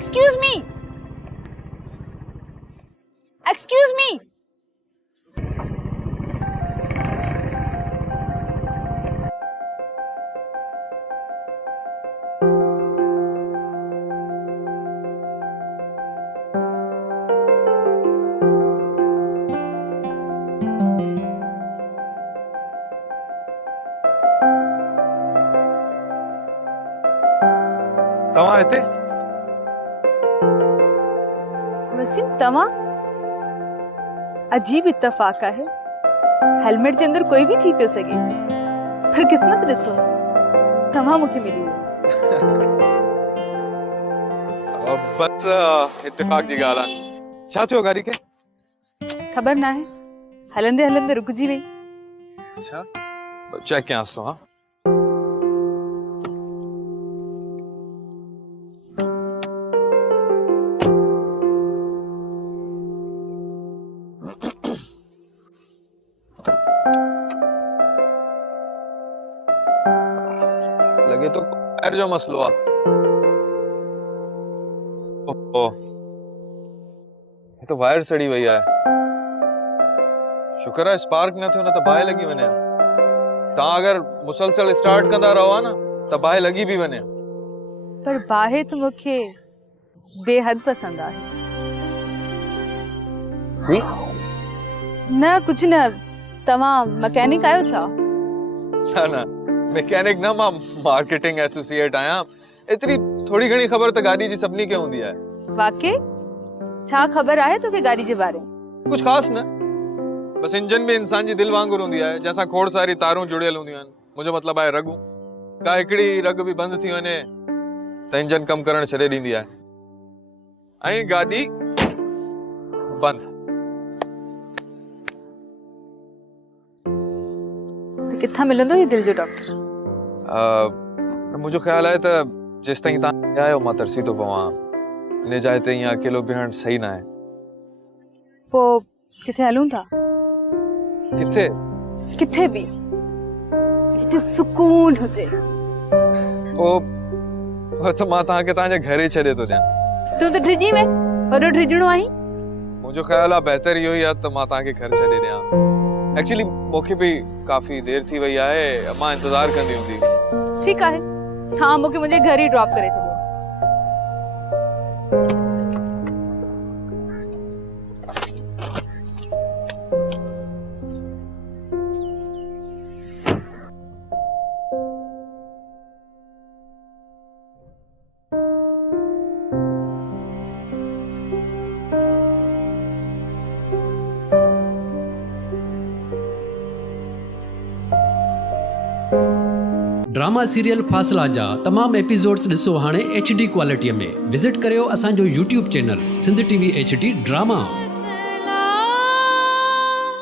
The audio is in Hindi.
Excuse me. Excuse me. तव्हां हिते? वसीम तव्हां? अजीब इत्तेफाक है। हेलमेट जे अंदर कोई भी थी पियो सके, पर किस्मत ॾिसो तव्हां मूंखे मिली। बस इत्तेफाक जी ॻाल्हि आहे। छा थियो गाड़ी खे? खबर ना है, हलंदे हलंदे रुकजी वई। अच्छा, चेक कयांसि थो। हाँ, लगे तो टायर जो मसलो आहे। ओहो, ये तो वायर सड़ी वई आहे। शुक्र है स्पार्क न थियो, न त बाहि लगी वने। तव्हां अगर मुसलसल स्टार्ट कंदा रहो ना त बाहि लगी भी वने। पर बाहे तो मूंखे बेहद पसंद आहे। न कुछ न, तव्हां मैकेनिक आयो छा? ना ना, मैकेनिक ना, मां मार्केटिंग एसोसिएट आया। इतनी थोड़ी घणी खबर तो गाड़ी जी सभनी के हुंदी है। वाकई छा खबर आहे तो के गाड़ी जे बारे में? कुछ खास न, बस इंजन भी इंसान जी दिल वांगुर हुंदी है, जैसा खोड़ सारी तारूं जुड़ियल हुंदियूं आहिनि। मुझो मतलब आहे रगूं। का हिकड़ी रग भी बंद थी वने त इंजन कम करण छॾे ॾींदी आहे ऐं गाड़ी बंद। तो किथा मिलंदो ये दिल जो डॉक्टर? मुझो ख्याल आहे त जेस ताईं तव्हां आयो मां तरसी तो पवां। इन जाइ ते ईअं अकेलो बीहण सही न आहे। पो किथे हलूं था? किथे? किथे भी जिते सुकून हुजे। ओ तो मां तव्हांखे तव्हांजे घर ई छॾे थो ॾियां। तू तो ड्रिजी में वॾो ड्रिजणो आहीं। मुझो ख्याल आहे बहितर इहो ई आहे त मां तव्हांखे घर छॾे ॾियां। एक्चुअली मूंखे भी काफ़ी देर थी वई आहे, मां इंतज़ार कंदी हूंदी। ठीक आहे, तव्हां मूंखे मुंहिंजे घर ई ड्रॉप करे छॾियो। ड्रामा सीरियल फासला जा तमाम एपिसोड्स ॾिसो हाणे HD क्वालिटीअ में। विज़िट करियो असांजो YouTube channel Sindh TV HD drama.